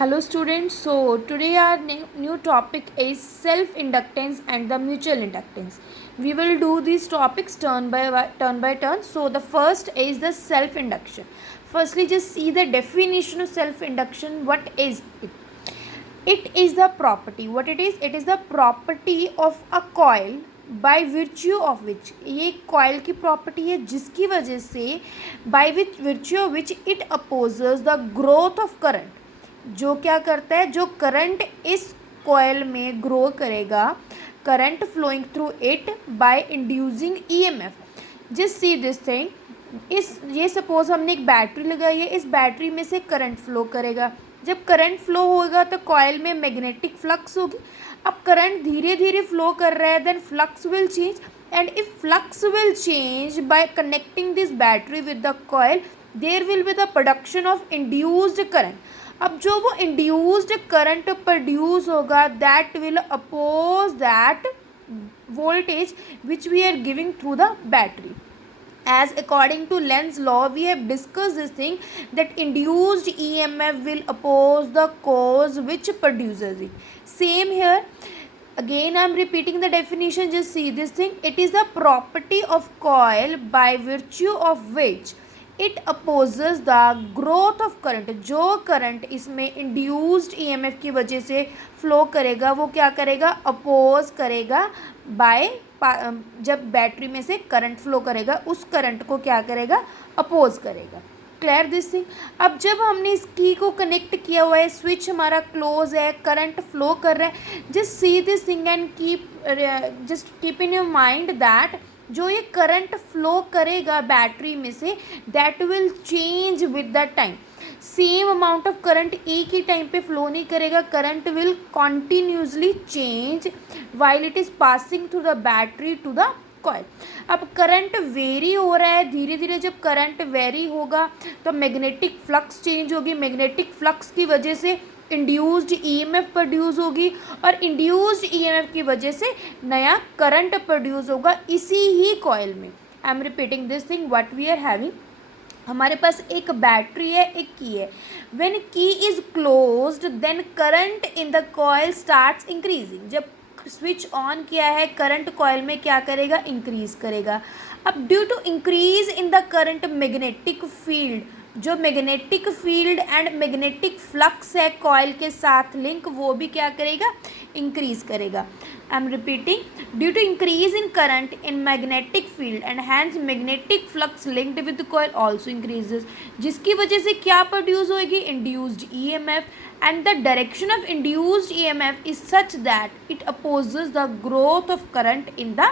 Hello students, so today our new topic is self-inductance and the mutual inductance. We will do these topics turn by turn. So the first is the self-induction. Firstly, just see the definition of self-induction. What is it? It is the property. What it is? It is the property of a coil by virtue of which, ये coil की property है जिसकी वजह से by virtue of which it opposes the growth of current. जो क्या करता है, जो करंट इस कॉयल में ग्रो करेगा, current flowing through it by inducing EMF. Just see this thing. ये सपोज हमने एक बैटरी लगाई है, इस बैटरी में से करंट फ्लो करेगा. जब करंट फ्लो होगा तो कॉयल में मैग्नेटिक फ्लक्स होगी. अब करंट धीरे धीरे फ्लो कर रहा है, then flux will change, and if flux will change by connecting this battery with the coil, there will be the production of induced current. अब जो वो इंड्यूस्ड करंट प्रोड्यूस होगा, that will oppose that voltage which we are giving through the battery. As according to Lenz's law, we have discussed this thing that induced EMF will oppose the cause which produces it. Same here. Again, I am repeating the definition. Just see this thing. It is the property of coil by virtue of which it opposes the growth of current. जो करंट इसमें induced EMF की वजह से फ्लो करेगा, वो क्या करेगा, अपोज करेगा बाय, जब बैटरी में से करंट फ्लो करेगा उस करंट को क्या करेगा, अपोज करेगा. Clear this thing. अब जब हमने इस की को कनेक्ट किया हुआ है, स्विच हमारा क्लोज है, करंट फ्लो कर रहा है, just see this thing and keep in your mind that जो ये करंट फ्लो करेगा बैटरी में से, that will change with the time. Same amount of current एक ही टाइम पे फ्लो नहीं करेगा, current will continuously change while it is passing through the battery to the coil. अब करंट वेरी हो रहा है, धीरे धीरे जब करंट वेरी होगा तो मैग्नेटिक फ्लक्स चेंज होगी. मैग्नेटिक फ्लक्स की वजह से इंड्यूस्ड ईएमएफ प्रोड्यूस होगी, और इंड्यूस्ड ईएमएफ की वजह से नया करंट प्रोड्यूस होगा इसी ही कॉइल में. I am repeating this thing what we are having. हमारे पास एक बैटरी है, एक की है. When key is closed then current in the coil starts increasing. जब स्विच ऑन किया है, करंट कॉइल में क्या करेगा, इंक्रीज करेगा. अब due to increase in the current magnetic field, जो magnetic field and magnetic flux है कॉइल के साथ लिंक, वो भी क्या करेगा, इंक्रीज करेगा. I am repeating. Due to increase in current in magnetic field and hence magnetic flux linked with coil also increases, जिसकी वजह से क्या प्रोड्यूस होगी, induced EMF. And the direction of induced EMF is such that it opposes the growth of current in the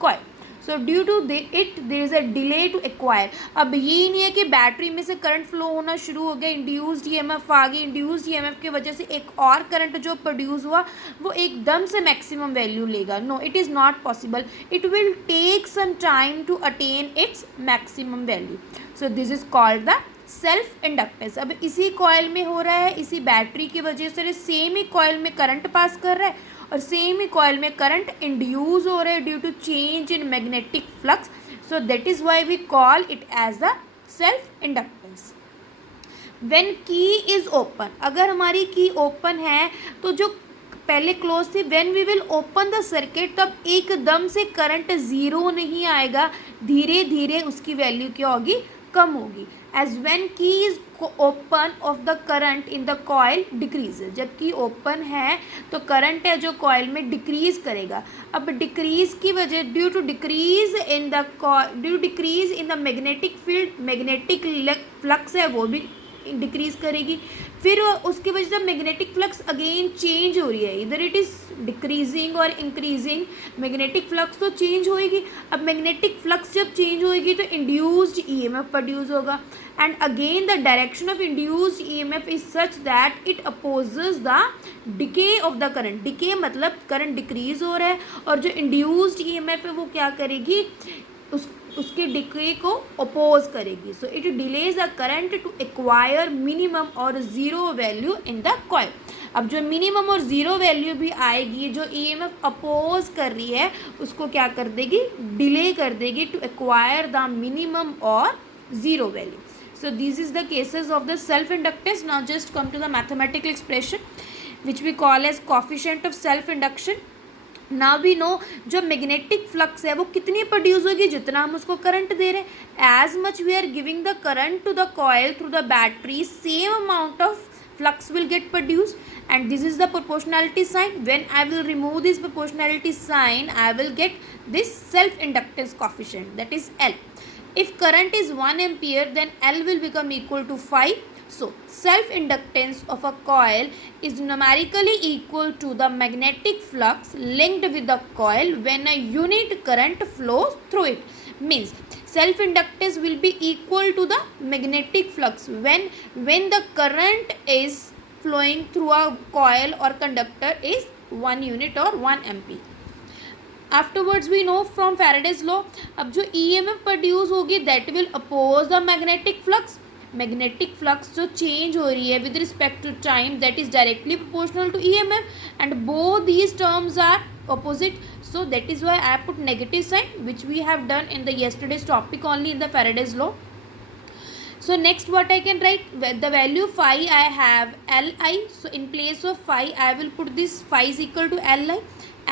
coil. So due to it there is a delay to acquire. अब ये नहीं है कि बैटरी में से current flow होना शुरू हो गया, इंड्यूस्ड ईएमएफ आ गई, इंड्यूस्ड ईएमएफ की वजह से एक और करंट जो प्रोड्यूस हुआ वो एकदम से मैक्सिमम वैल्यू लेगा. No, it is not possible. It will take some time to attain its maximum value. So this is called the self inductance. अब इसी कॉइल में हो रहा है, इसी बैटरी की वजह से सेम ही कॉइल में करंट पास कर रहा है, और सेम ही कॉइल में करंट इंड्यूस हो रहा है due to change in magnetic flux. So that is why we call it as the self inductance. When key is open, अगर हमारी की ओपन है तो जो पहले क्लोज थी, when we will open the circuit, तब एकदम से करंट ज़ीरो नहीं आएगा, धीरे धीरे उसकी वैल्यू क्या होगी, कम होगी. एज वेन की is open of the current in the coil decreases. जब की ओपन है तो करंट है जो कॉइल में डिक्रीज करेगा. अब डिक्रीज की वजह, due to decrease in the magnetic field, magnetic flux है वो भी डिक्रीज करेगी. फिर उसकी वजह से मैग्नेटिक फ्लक्स अगेन चेंज हो रही है, इधर इट इज़ डिक्रीजिंग और इंक्रीजिंग. मैग्नेटिक फ्लक्स तो चेंज होएगी. अब मैग्नेटिक फ्लक्स जब चेंज होएगी तो इंड्यूस्ड ईएमएफ प्रोड्यूस होगा, and again the direction of induced EMF is such that it opposes the decay of the current. Decay मतलब करंट डिक्रीज हो रहा है, और जो इंड्यूस्ड ईएमएफ है वो क्या करेगी, उसके डिके को अपोज करेगी. So it delays the current to acquire minimum और zero value in the coil. अब जो मिनिमम और ज़ीरो वैल्यू भी आएगी, जो ईएमएफ अपोज कर रही है उसको क्या कर देगी, डिले कर देगी टू एक्वायर द मिनिमम और zero value. So these is the cases of the self inductance. Now just come to the mathematical expression which we call as coefficient of self induction. ना भी नो जो मैग्नेटिक फ्लक्स है वो कितनी प्रोड्यूस होगी जितना हम उसको करंट दे रहे हैं. As much we are giving the current to the coil through the battery, same amount of flux will get produced, and this is the proportionality sign. When I will remove this proportionality sign, I will get this self inductance coefficient, that is L. If current is 1 ampere, then L will become equal to 5. So self inductance of a coil is numerically equal to the magnetic flux linked with the coil when a unit current flows through it. Means self inductance will be equal to the magnetic flux when the current is flowing through a coil or conductor is 1 unit or 1 ampere. Afterwards we know from Faraday's law, अब जो EMF produce होगी that will oppose the magnetic flux. Magnetic flux जो change हो रही है with respect to time that is directly proportional to EMF and both these terms are opposite, so that is why I put negative sign, which we have done in the yesterday's topic only in the Faraday's law. So next what I can write, the value phi I have Li, so in place of phi I will put this phi is equal to Li,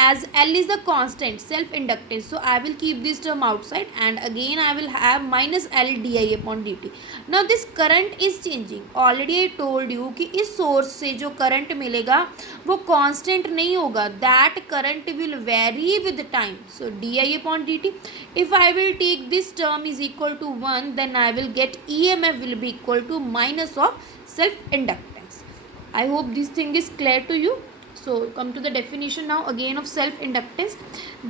as L is the constant self inductance, so I will keep this term outside and again I will have minus L di upon dt. Now this current is changing. Already I told you कि इस source से जो current मिलेगा वो constant नहीं होगा, that current will vary with time, so di upon dt. If I will take this term is equal to 1, then I will get EMF will be equal to minus of self inductance. I hope this thing is clear to you. So come to the definition now again of self inductance.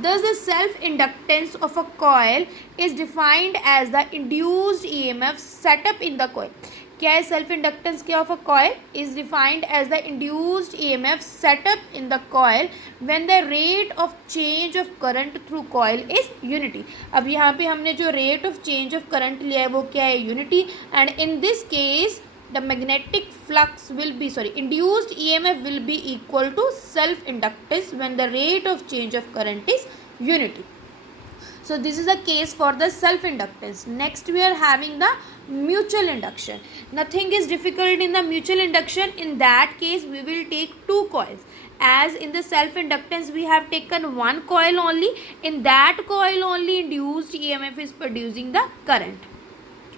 Thus the self inductance of a coil is defined as the induced EMF set up in the coil. क्या है self inductance क्या of a coil is defined as the induced EMF set up in the coil when the rate of change of current through coil is unity. अब यहाँ पे हमने जो rate of change of current लिया है वो क्या है unity, and in this case the magnetic flux will be induced EMF will be equal to self inductance when the rate of change of current is unity. So this is the case for the self inductance. Next we are having the mutual induction. Nothing is difficult in the mutual induction. In that case we will take two coils. As in the self inductance we have taken one coil only. In that coil only induced EMF is producing the current.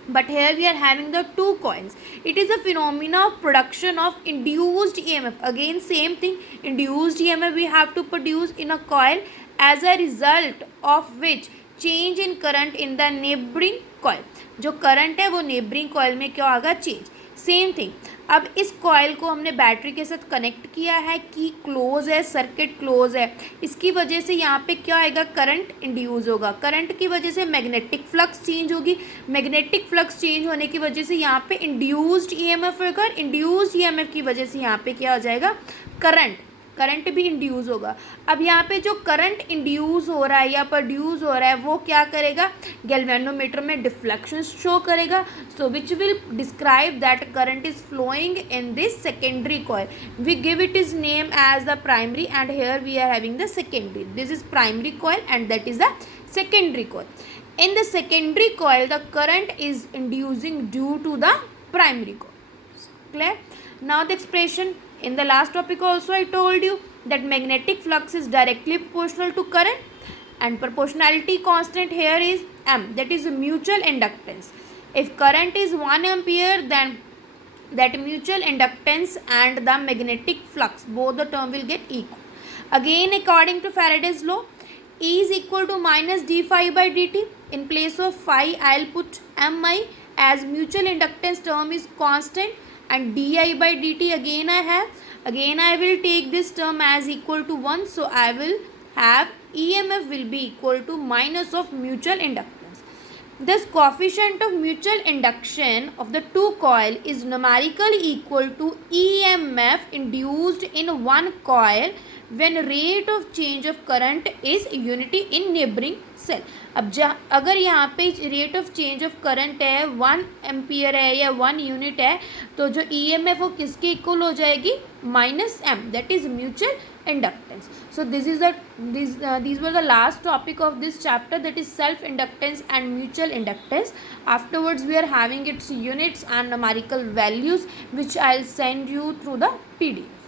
But here we are having the two coils. It is a phenomena of production of induced EMF. Again same thing, induced EMF we have to produce in a coil, as a result of which change in current in the neighboring coil. जो current है वो neighboring coil में क्या होगा, change. Same thing, अब इस कॉइल को हमने बैटरी के साथ कनेक्ट किया है कि क्लोज है, सर्किट क्लोज है, इसकी वजह से यहाँ पे क्या आएगा, करंट इंड्यूस होगा. करंट की वजह से मैग्नेटिक फ्लक्स चेंज होगी. मैग्नेटिक फ्लक्स चेंज होने की वजह से यहाँ पे इंड्यूस्ड ईएमएफ होगा. इंड्यूस्ड ईएमएफ की वजह से यहाँ पे क्या हो जाएगा, करंट भी इंड्यूस होगा. अब यहाँ पे जो करंट इंड्यूस हो रहा है या प्रोड्यूस हो रहा है वो क्या करेगा, गैल्वेनोमीटर में डिफ्लेक्शन शो करेगा. So which will describe that current is flowing in this secondary coil. We give it is name as the primary and here we are having the secondary. This is primary coil and that is the secondary coil. In the secondary coil the current is inducing due to the primary coil. Clear? Now the expression in the last topic also I told you that magnetic flux is directly proportional to current and proportionality constant here is M, that is mutual inductance. If current is 1 ampere then that mutual inductance and the magnetic flux both the term will get equal. Again according to Faraday's law, E is equal to minus d phi by dt. In place of phi I'll put mi, as mutual inductance term is constant and di by dt again I will take this term as equal to 1, so I will have EMF will be equal to minus of mutual inductance. Thus coefficient of mutual induction of the two coil is numerically equal to EMF induced in one coil when rate of change of current is unity in neighboring cell. अब अगर यहाँ पे rate of change of current है 1 एम्पियर है या 1 यूनिट है, तो जो EMF वो किसके इक्वल हो जाएगी, -m, that is mutual inductance. So these were the last topic of this chapter, that is self inductance and mutual inductance. Afterwards we are having its units and numerical values, which I'll send you through the PDF.